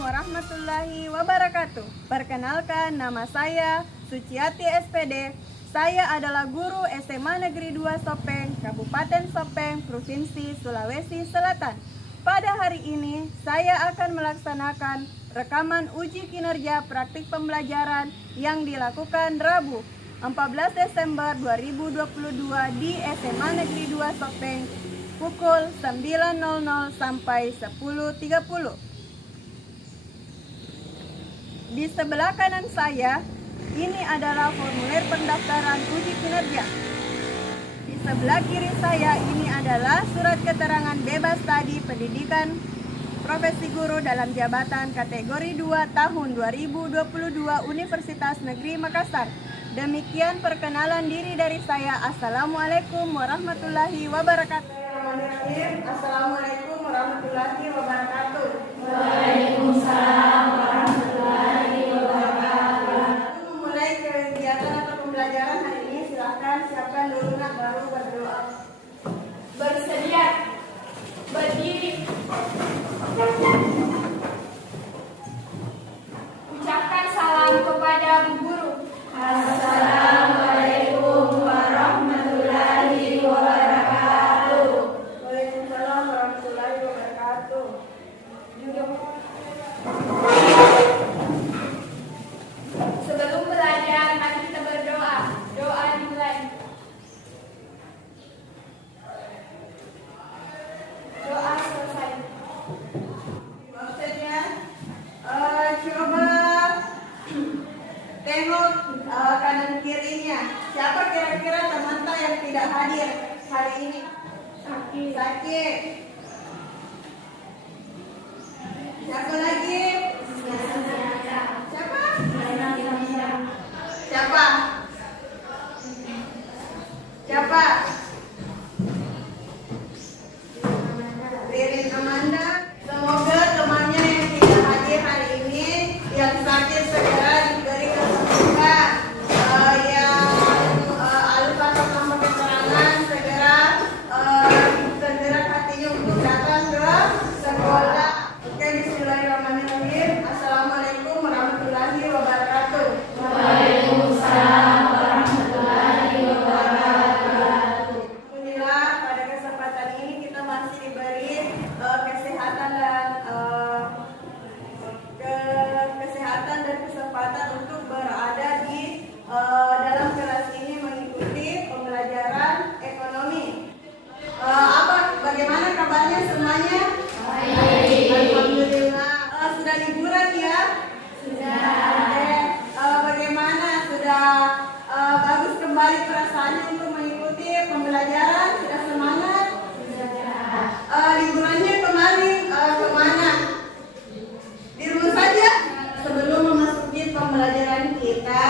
warahmatullahi wabarakatuh. Perkenalkan, nama saya Suciati SPD. Saya adalah guru SMA Negeri 2 Sopeng, Kabupaten Sopeng, Provinsi Sulawesi Selatan. Pada hari ini, saya akan melaksanakan rekaman uji kinerja praktik pembelajaran yang dilakukan Rabu 14 Desember 2022 di SMA Negeri 2 Sopeng pukul 9.00 sampai 10.30. Di sebelah kanan saya, ini adalah formulir pendaftaran uji kinerja. Di sebelah kiri saya, ini adalah surat keterangan bebas studi pendidikan profesi guru dalam jabatan kategori 2 tahun 2022 Universitas Negeri Makassar. Demikian perkenalan diri dari saya. Assalamualaikum warahmatullahi wabarakatuh. Assalamualaikum warahmatullahi wabarakatuh. Waalaikumsalam warahmatullahi wabarakatuh. Memulai kegiatan atau pembelajaran hari ini, silakan siapkan dulu nak, baru berdoa. Bersedia, berdiri. Ucapkan salam kepada Bu Guru. Assalamualaikum warahmatullahi wabarakatuh. Waalaikumsalam warahmatullahi wabarakatuh. Sebelum belajar, mari kita berdoa. Doa dimulai. Doa selesai. Maksudnya, coba tengok kanan kirinya. Siapa kira-kira teman yang tidak hadir hari ini? Sakit. Siapa lagi? Siapa? Siapa? Siapa? Ririn Amanda. Semoga temannya yang tidak hadir hari ini, yang sakit segera diberi kesembuhan, yang lupa tanpa keterangan segera hatinya untuk datang ke sekolah. Oke, bismillahirrahmanirrahim. Assalamualaikum warahmatullahi wabarakatuh. Waalaikumsalam warahmatullahi wabarakatuh. Alhamdulillah, pada kesempatan ini kita masih diberi kesehatan dan kesempatan untuk berada di dalam kelas ini mengikuti pembelajaran ekonomi. Bagaimana kabarnya semuanya? Baik. Alhamdulillah. Sudah liburan ya? Sudah. Bagaimana? Sudah bagus kembali perasaannya untuk mengikuti pembelajaran? Sudah semangat? Liburannya kemarin kemana? Di rumah saja? Sebelum memasuki pembelajaran kita,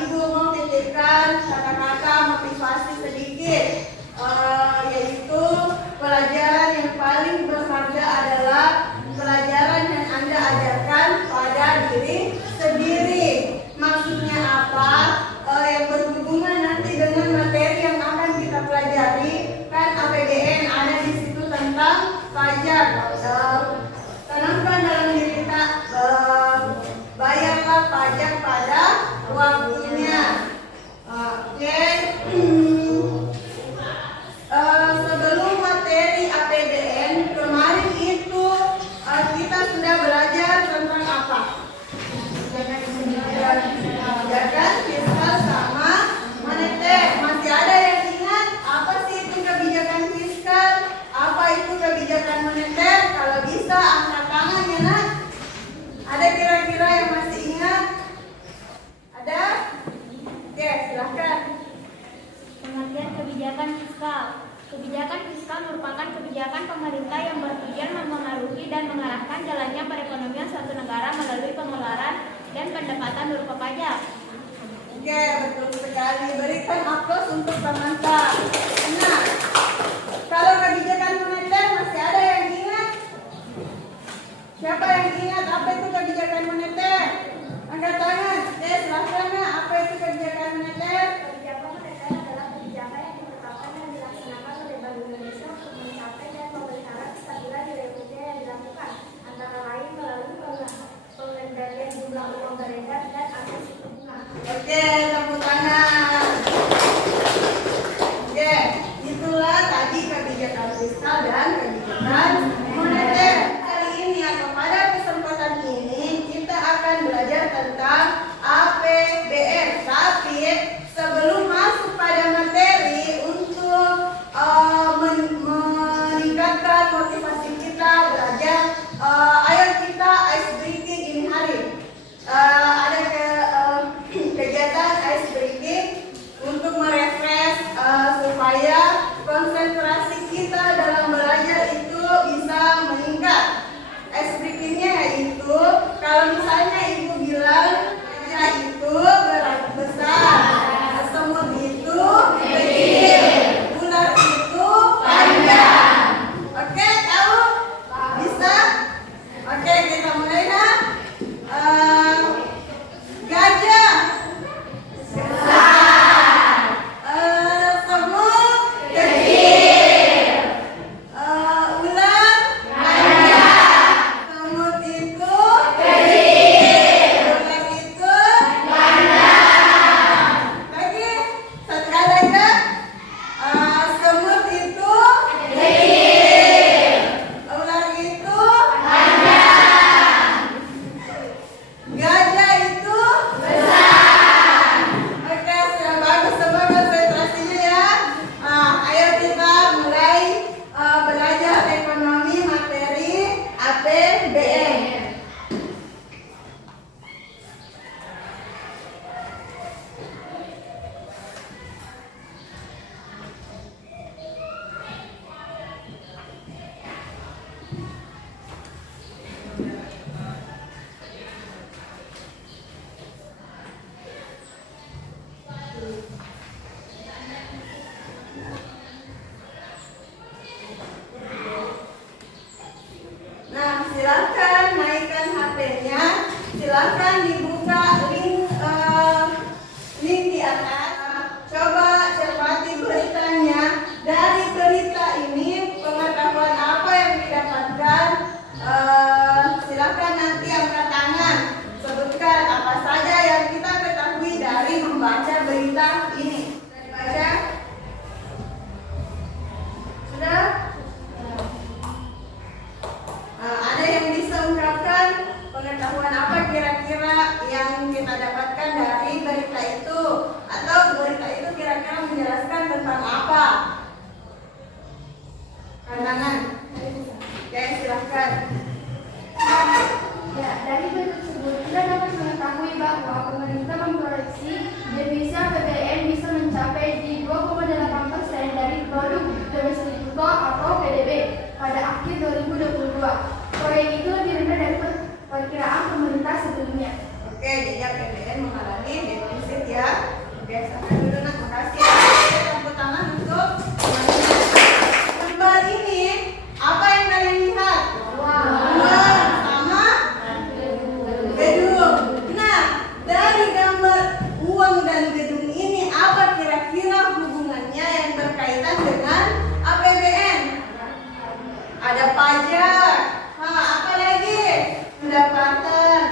Ibu mau titipkan kata-kata motivasi sedikit, yaitu pelajaran yang paling berharga adalah pelajaran yang Anda ajarkan pada diri sendiri. Maksudnya apa? Yang berhubungan nanti dengan materi yang akan kita pelajari. Kan APBN ada di situ tentang pajak. Tanamkan dalam diri kita, bayarlah pajak pada waktunya. Oke. Sebelum materi APBN kemarin itu kita sudah belajar tentang apa? Kebijakan fiskal sama moneter. Masih ada yang ingat apa sih itu kebijakan fiskal? Apa itu kebijakan moneter? Kalau bisa angkat tangan ya nak. Ada kira-kira yang masih ingat? Ada? Oke, silahkan. Pengertian kebijakan fiskal. Kebijakan fiskal merupakan kebijakan pemerintah yang bertujuan mempengaruhi dan mengarahkan jalannya perekonomian suatu negara melalui pengeluaran dan pendapatan berupa pajak. Oke, betul sekali. Berikan aplaus untuk Samantha. Nah, kalau kebijakan moneter masih ada yang ingat? Siapa yang ingat apa itu kebijakan moneter? Angkat tangan. Oke, silahkan. Apa itu kebijakan moneter? Kebijakan moneter adalah kebijakan yang ditetapkan dan dilaksanakan oleh Bank Indonesia untuk mencapai dan memelihara kestabilan nilai rupiah yang dilakukan antara lain melalui tentang apa? Pandangan. Oke, silahkan. Ya, dari bentuk tersebut kita dapat mengetahui bahwa pemerintah memproyeksi devisa APBN bisa mencapai di 2,8% dari produk domestik bruto atau PDB pada akhir 2022. Proyek itu lebih rendah dari perkiraan pemerintah sebelumnya. Oke, jadi APBN mengalami defisit ya. Oke, sampai dulu nak, makasih. Oke, tepuk tangan untuk gambar ini. Apa yang kalian lihat? Uang sama gedung. Nah, dari gambar uang dan gedung ini apa kira-kira hubungannya yang berkaitan dengan APBN? Ada pajak. Apa lagi? Pendapatan.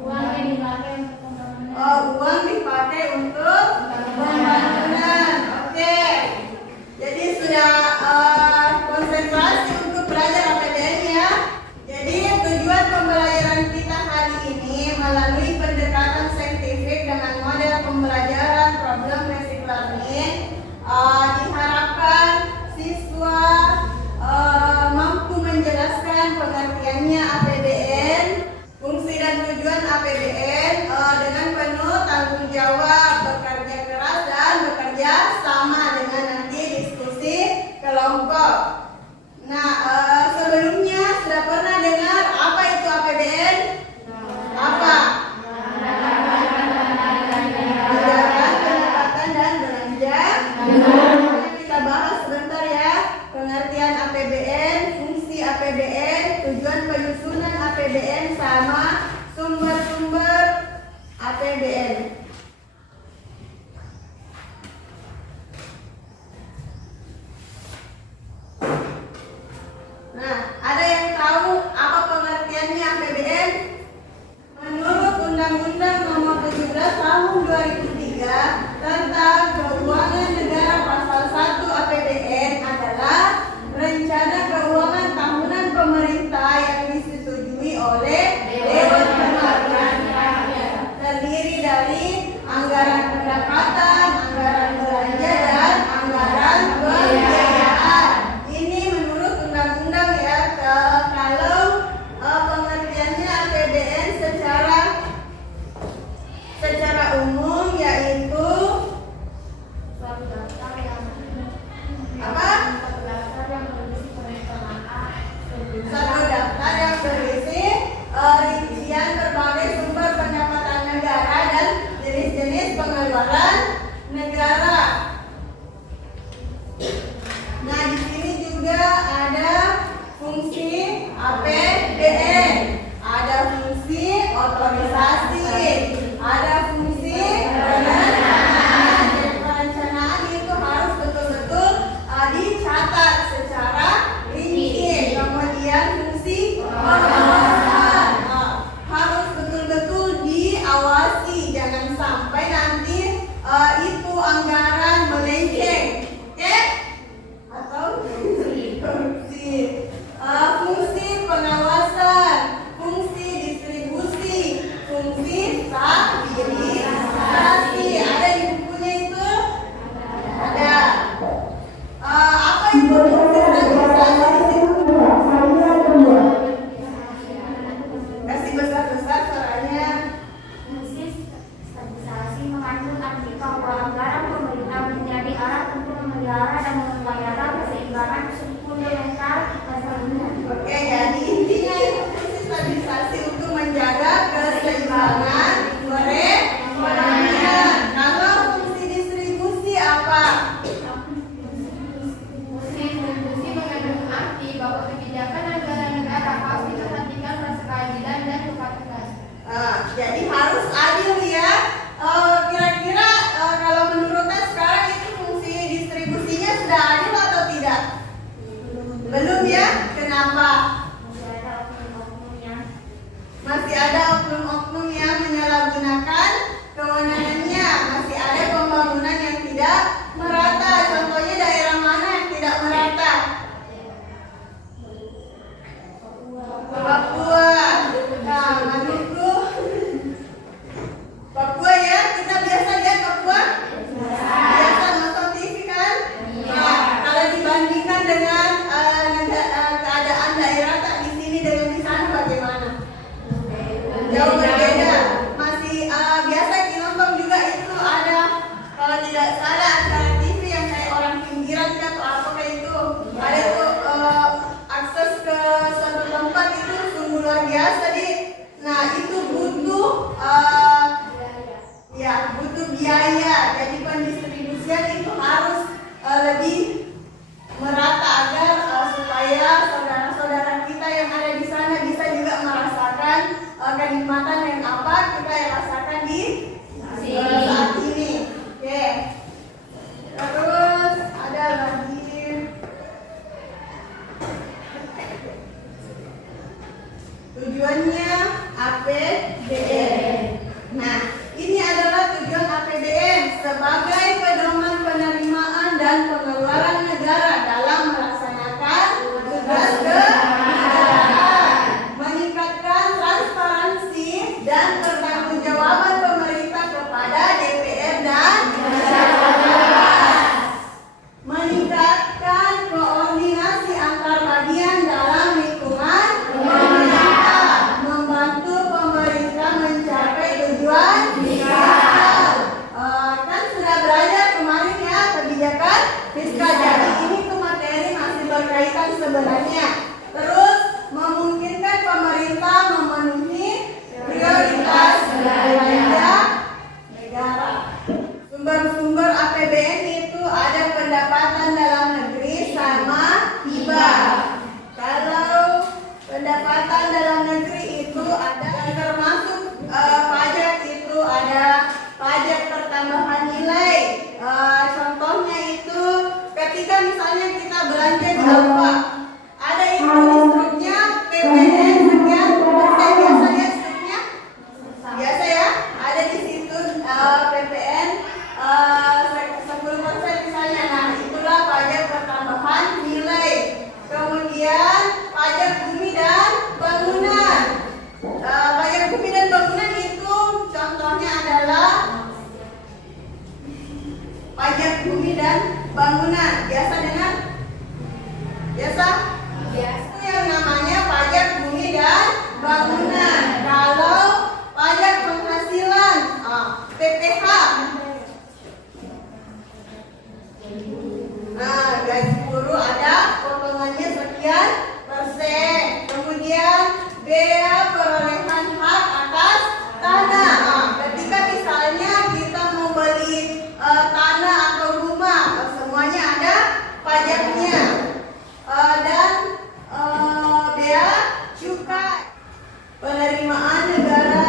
Uang yang dipakai untuk pembangunan. Oh, uang dipakai untuk pembangunan. Oke. Jadi sudah konsentrasi untuk belajar APBN ya. Jadi tujuan pembelajaran kita hari ini melalui pendekatan saintifik dengan model pembelajaran problem basic learning diharapkan siswa mampu menjelaskan pengertiannya APBN, fungsi dan tujuan APBN dengan penuh tanggung jawab, bekerja keras dan bekerja sama dengan nanti diskusi kelompok. Nah, sebelumnya sudah pernah dengar apa itu APBN? Apa? Anggaran, pendapatan dan belanja. Kita bahas sebentar ya. Pengertian APBN, fungsi APBN, tujuan penyusunan APBN sama sumber-sumber APBN. Nah, ada yang tahu apa pengertiannya APBN? Menurut Undang-Undang Nomor 17 Tahun 2003 tentang Keuangan Negara Pasal 1 APBN adalah rencana keuangan tahunan pemerintah yang disetujui oleh Dewan Perwakilan Rakyat, terdiri dari anggaran pendapatan, anggaran belanja dan anggaran pembiayaan. Ini menurut undang-undang ya. Kalau pengertiannya APBN secara umum yaitu apa? Satu daftar yang berisi rincian berbagai sumber pendapatan negara dan jenis-jenis pengeluaran negara. Nah, di sini juga ada fungsi APBN, ada fungsi otorisasi, ada fungsi perencanaan. Dan perencanaan itu harus betul-betul dicatat secara rinci. Kemudian fungsi pengawasan harus betul-betul diawasi, jangan sampai nanti itu anggaran Sumber-sumber APBN itu ada pendapatan dalam negeri sama hibah. Kalau pendapatan dalam negeri itu ada termasuk pajak itu ada pajak pertambahan nilai. Contohnya itu ketika misalnya kita belanja di Alfa, ada itu di struknya PPN sekian persen, biasanya struknya biasa ya, ada di situ PPN 10% misalnya. Nah, itulah pajak pertambahan nilai. Kemudian pajak bumi dan bangunan. Pajak bumi dan bangunan itu contohnya adalah pajak bumi dan bangunan. Biasa dengar? Biasa? Itu yang namanya pajak bumi dan bangunan. Kalau pajak penghasilan, PPH. Nah, gaji guru ada potongannya sekian persen. Kemudian bea perolehan hak atas tanah. Ketika misalnya kita mau beli tanah atau rumah, semuanya ada pajaknya. Dan bea cukai. Penerimaan negara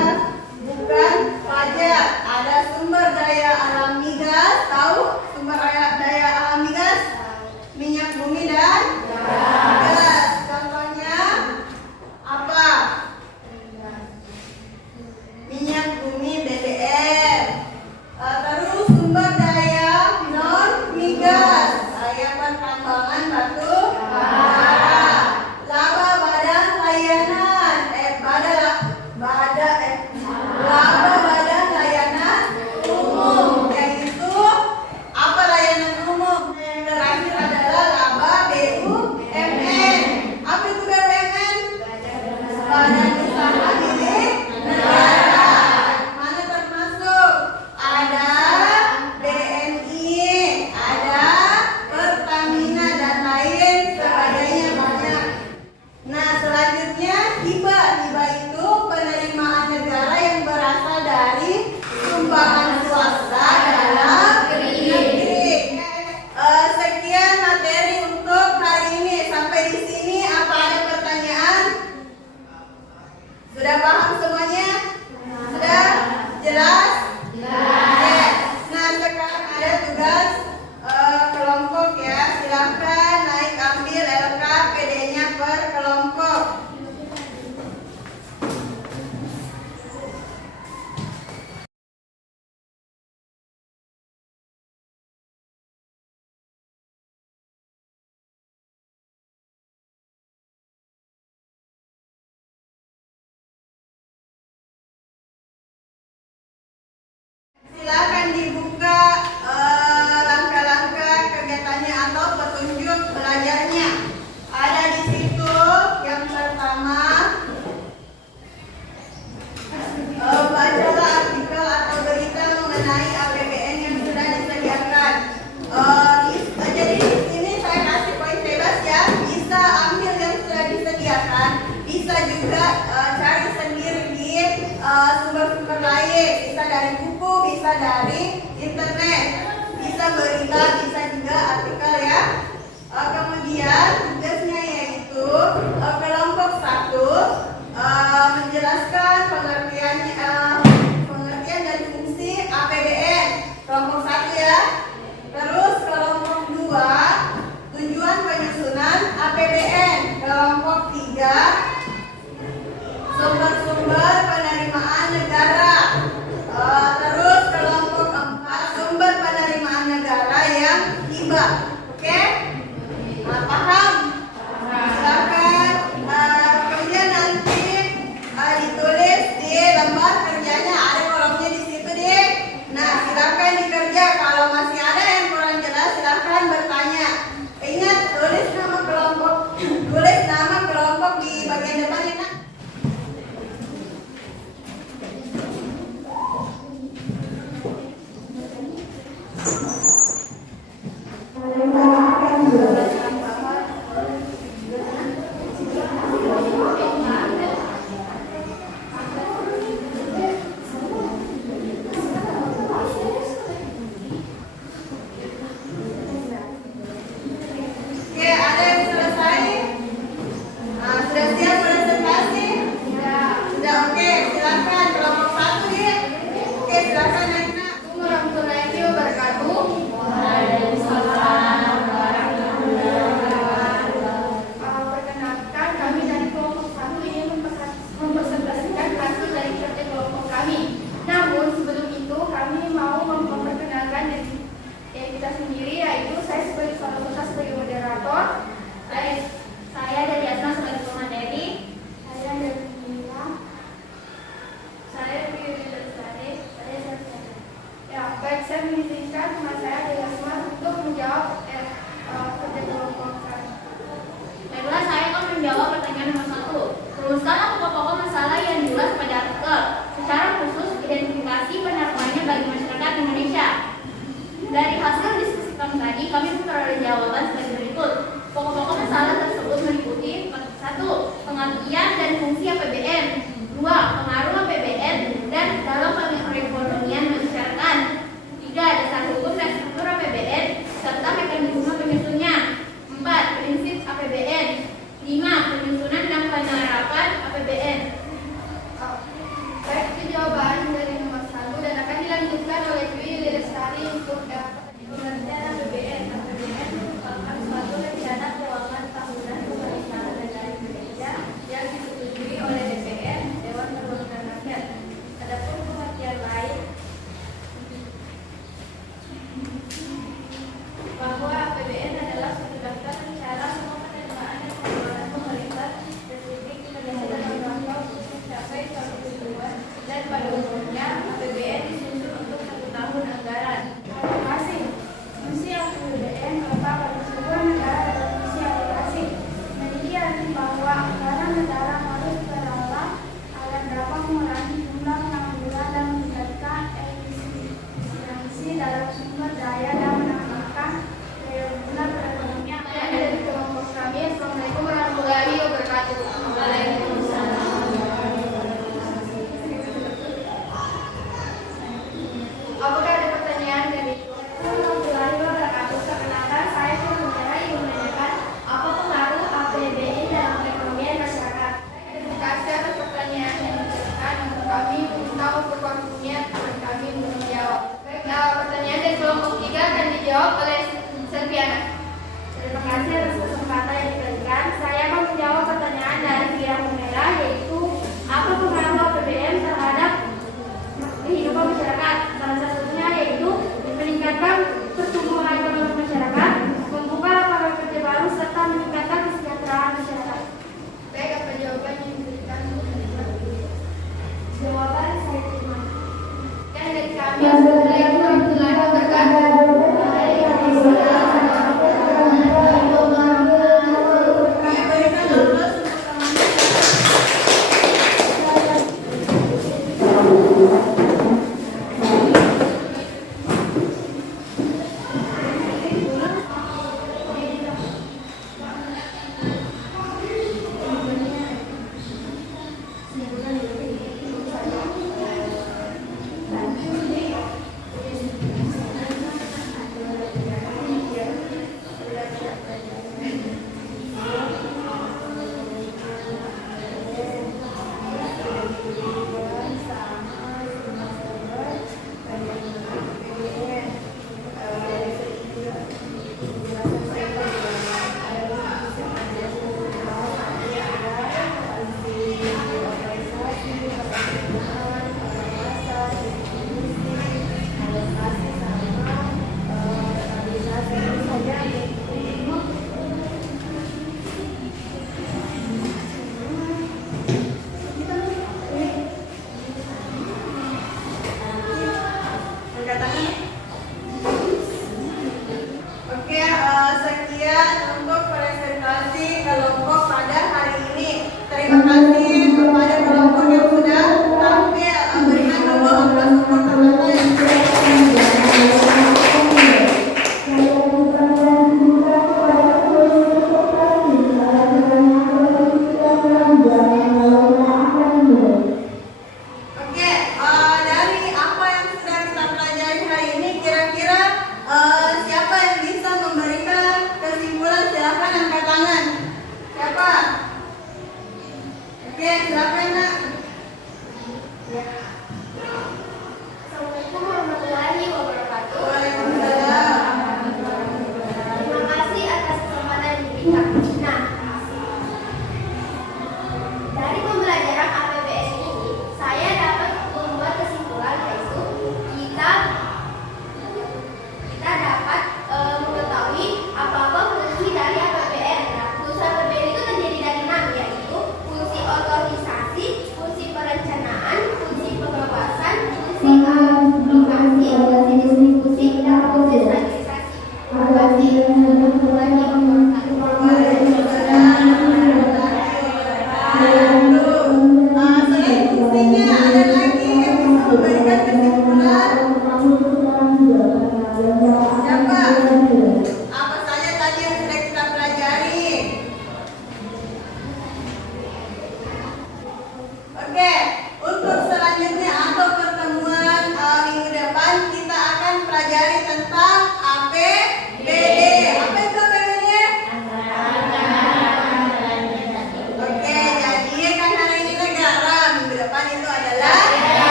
bukan pajak. Ada sumber daya alam migas, tahu sumber daya alam migas? Minyak bumi dan gas. Contohnya apa? Minyak bumi, BBM. Terus sumber daya non migas, daya pertambangan batu bara. Laba badan layanan, laba badan layanan umum, yaitu apa layanan umum? Yang terakhir adalah laba BUMN. Apa itu BUMN? Badan usaha milik negara. Mana termasuk? Ada BNI, ada Pertamina dan lain sebagainya banyak. Nah, selanjutnya hibah. Hibah itu penerimaan negara yang berasal dari sumbangan swasta dalam negeri. Sekian materi untuk hari ini. Sampai di sini apa ada pertanyaan? Sudah paham semuanya? Sudah jelas? Yes. Nah, sekarang ada tugas kelompok ya. Silahkan naik ambil LK PD-nya per kelompok. Silakan dibuka langkah-langkah kegiatannya atau petunjuk belajarnya. Ada di situ yang pertama, bacalah artikel atau berita mengenai APBN yang sudah disediakan. Jadi di sini saya kasih poin bebas ya. Bisa ambil yang sudah disediakan, bisa juga cari sendiri di sumber-sumber lain. Bisa dari buku, bisa dari internet, bisa berita, bisa juga artikel ya. Kemudian tugasnya yaitu kelompok 1 menjelaskan pengertian dan fungsi APBN. Kelompok 1 ya. Terus kelompok 2 tujuan penyusunan APBN. Kelompok 3 sumber-sumber penerimaan negara. Terus kelompok 4 sumber penerimaan negara yang hibah. Oke? Nah, paham? Silakan. Kemudian nanti ditulis di lembar kerjanya, ada kolomnya di situ deh. Nah, silakan dikerja. Kalau masih ada yang kurang jelas, silakan bertanya. Ingat, tulis nama kelompok di bagian depan ya, Nak. izinkan teman saya Delasman untuk menjawab kerja kelompok saya. Baiklah, saya akan menjawab pertanyaan nomor 1. Rumuskanlah pokok-pokok masalah yang diulas pada artikel. Secara khusus, identifikasi penerbangannya bagi masyarakat Indonesia. Dari hasil diskusi kami tadi, kami memperoleh jawaban sebagai berikut. Pokok-pokok masalah tersebut meliputi 1. Pengertian dan fungsi APBN. 2. Pengaruh APBN dan dalam perekonomian masyarakat. 3. Dasar hukum dan struktur APBN serta mekanisme penyusunnya. 4. Prinsip APBN. 5. Penyusunan dan penerapan APBN. Baik, itu jawaban dari nomor 1 dan akan dilanjutkan oleh Dwi Lestari untuk dapat Pengertian APBN. APBN merupakan suatu rencana keuangan tahunan pemerintahan negara Indonesia yang disetujui oleh DPR, Dewan Perwakilan Rakyat. Adapun pengertian lain bahwa APBN adalah suatu daftar rencana semua penerimaan dan pengeluaran pemerintah Republik Indonesia dalam rangka untuk mencapai suatu tujuan, dan pada umumnya APBN disusun untuk 1 tahun anggaran. Terima kasih. Fungsi APBN merupakan sebuah negara dan fungsi aplikasi. Memiliki arti bahwa anggaran negara harus berolah agar dapat mengurangi jumlah pengangguran dan meningkatkan efisiensi dalam sumber daya dan menambahkan daya perekonomian. Dan dari kelompok kami, Assalamualaikum warahmatullahi wabarakatuh. Apakah ada pertanyaan dari Warahmatullahi wabarakatuh? Perkenalkan, saya Purnamira yang menanyakan apa pengaruh APBN dalam perekonomian masyarakat. Terima kasih atas pertanyaan yang diberikan untuk kami minta untuk waktunya teman kami untuk menjawab. Baik, pertanyaan dari kelompok 3 akan dijawab oleh Selviana. Terima kasih atas kesempatan yang diberikan. Saya akan menjawab pertanyaan dari Vira Purnamira, yaitu apa pengaruh APBN terhadap kehidupan masyarakat. Salah satunya yaitu meningkatkan pertumbuhan ekonomi masyarakat, membuka lapangan kerja baru, serta meningkatkan kesejahteraan masyarakat. Baik, apa jawaban yang diberikan untuk jawaban saya terima. Dan dari kami, Assalamualaikum warahmatullahi wabarakatuh. Waalaikumsalam warahmatullahi wabarakatuh.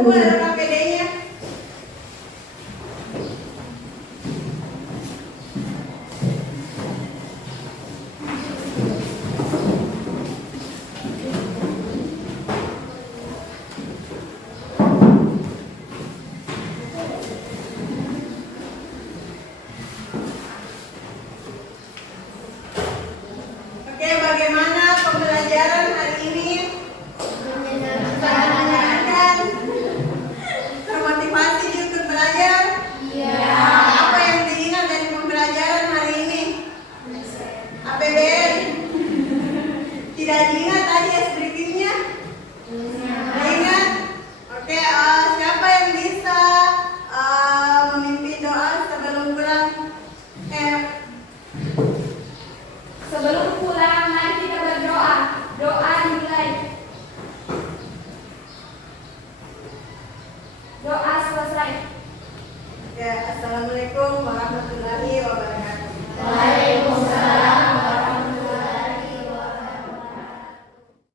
semua dalam KPD-nya. Oke, bagaimana pembelajaran hari ini? Menyenangkan. Termotivasi untuk belajar? Iya. Apa yang diingat dari pembelajaran hari ini? APBN? Tidak diingat tadi ya sedikitnya? Ingat? Oke, siapa yang bisa memimpin doa sebelum pulang? Sebelum pulang, mari kita berdoa. Doa dimulai. Doa selesai. Ya, Assalamualaikum warahmatullahi wabarakatuh.